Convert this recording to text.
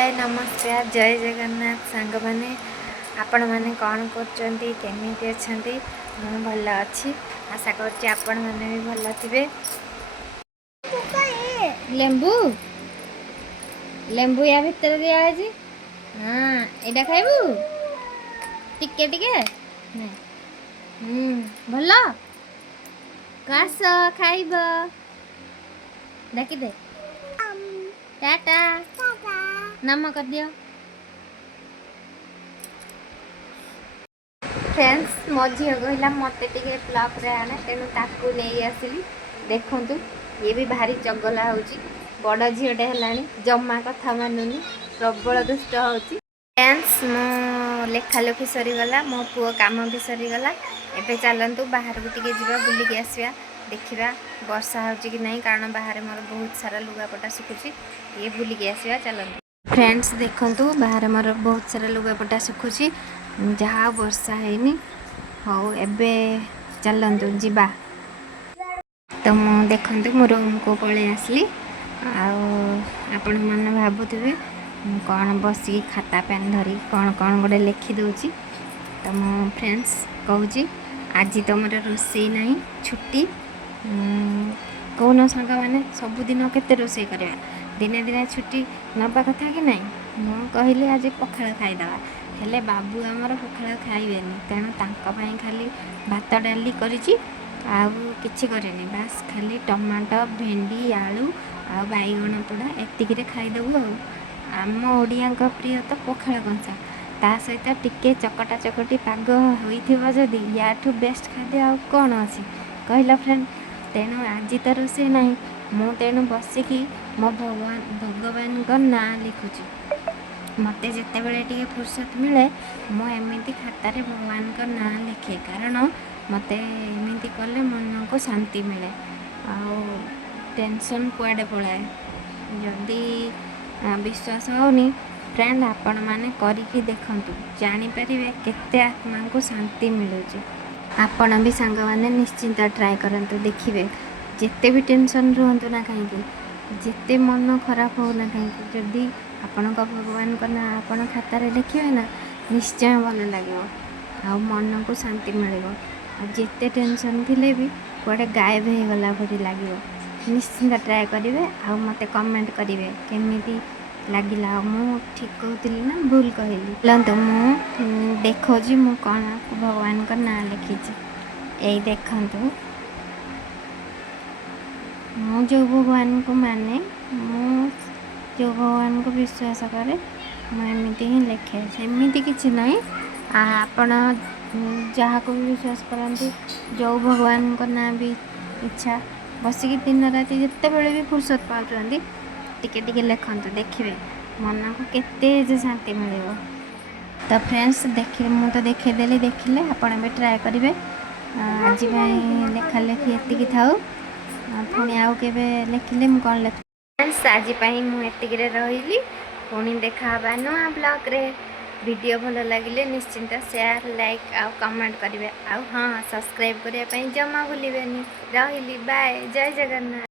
हाय नमस्कार जय जगन्नाथ सांग माने आपण माने कौन करचंती केमिति अछंती मु भल अच्छी आशा करछि आपण माने भी भल थिबे। लेंबू लेंबू या भीतर दिया है। हाँ एटा खाइबू टिके टिके भल कास खाइब डाकी दे टाटा नम कर दियो। फ्रेंड्स मो झील कहला मत टे ब्लॉक रे आने तेणु ताकू नहीं आसली देखु ये भी भारी चगला हो बड़ झीटे है जमा कथा मानुनी प्रबल दुष्ट हो। फ्रेंड्स मो लेखा लेखी सरीगला मो पुओ काम भी सरीगला एबे चलतु बाहर को टिके जीवा बुलिक आसवा देखा वर्षा हो कि नहीं कारण बाहर मोर बहुत सारा लुगापटा सुखुची ये बुलिक आसवा चलतु। फ्रेंड्स देखंतु बाहर मोर बहुत सारा लुगापटा सुखुची जहाँ वर्षा है हौ एबे चलतु जीवा। तो मु देखंतु मो रूम को पळे आसली आपण मैंने भावुवे कौन बसिक खाता पेन धरी कौन कौन गोटे लिखि दूची। तो मो फ्रेंड्स कहूँ आज तुम रोसई ना छुट्टी कौन सांग मैंने सबुदिन केते रोसई करवा दिने दिने छुट्टी नवा कथा कि नहीं मु कहली आज पखाड़ खाईदवा हेले बाबू आमर पखाड़ खाइबे तेणु तांई खाली भात डाली करिछि आउ किछि करेनि बास खाली टमाटो भेंडी आलू आ बैगण पोड़ा एतिक खाईदेबू। आम ओडिया प्रिय तो पखाड़ कंसा ता सहित टिके चकटा चकटी पाग होइथिबो जदि याठू बेस्ट खाद्य आ कौन अच्छी कहला फ्रेंड। तेणु आज तो रोसे ना मु तेणु बसिकी मो भगवान का ना लिखुची मत जिते बड़े टे फुर्सत मिले मु एमती खातार भगवान का ना लिखे कारण मत एमती कले मन को शांति मिले आ टेंशन कुआडे पलाए जदि विश्वास होनी फ्रेंड आपण माने करिकी देखंतु जानीपारे केते आत्मा को शांति मिलूँ। आपण भी सांग माने निश्चिंत ट्राए करंतु देखिए जिते भी टेंशन रुहतु ना कहीं जिते मन खराब होना कहीं जदि आपण भगवान को ना आपण खातार लिखिए ना निश्चय भल लगे आ मन को शांति मिले जिते टेंशन थिले भी कुआडे गायब हो गला भरी लगे। निश्चिंत ट्राए करेंगे आ मते कमेंट करेंगे केमिति लगिला मु ठीक कहती ना भूल कहली लंतु मु देखो मु कौन भगवान का ना लिखी यही देखंतु मु जो भगवान को माने मु जो भगवान को विश्वास करे मुझे ही लिखे सेमती किसी ना आपण जहाँ को भी विश्वास करते जो भगवान को ना भी इच्छा बसिकी दिन राति जिते बड़े भी फुर्सत पाँच टिके टिके लिखंतु देखिए मन को केते शांति मिले। तो फ्रेंड्स देखिए मु तो देखीदेली देखिले आपण भी ट्राए करेंगे आज लेखा लेखी एति थाऊ पुणी आउ के लिखिले मु कौन लिख। फ्रेंड्स आज मुझे रही पुणी देखा नुआ ब्लॉग रे वीडियो भल लगे निश्चिंत शेयर लाइक आउ कमेंट करेंगे आउ हाँ सब्सक्राइब करने जमा भूलिए रही बाय जय जगन्नाथ।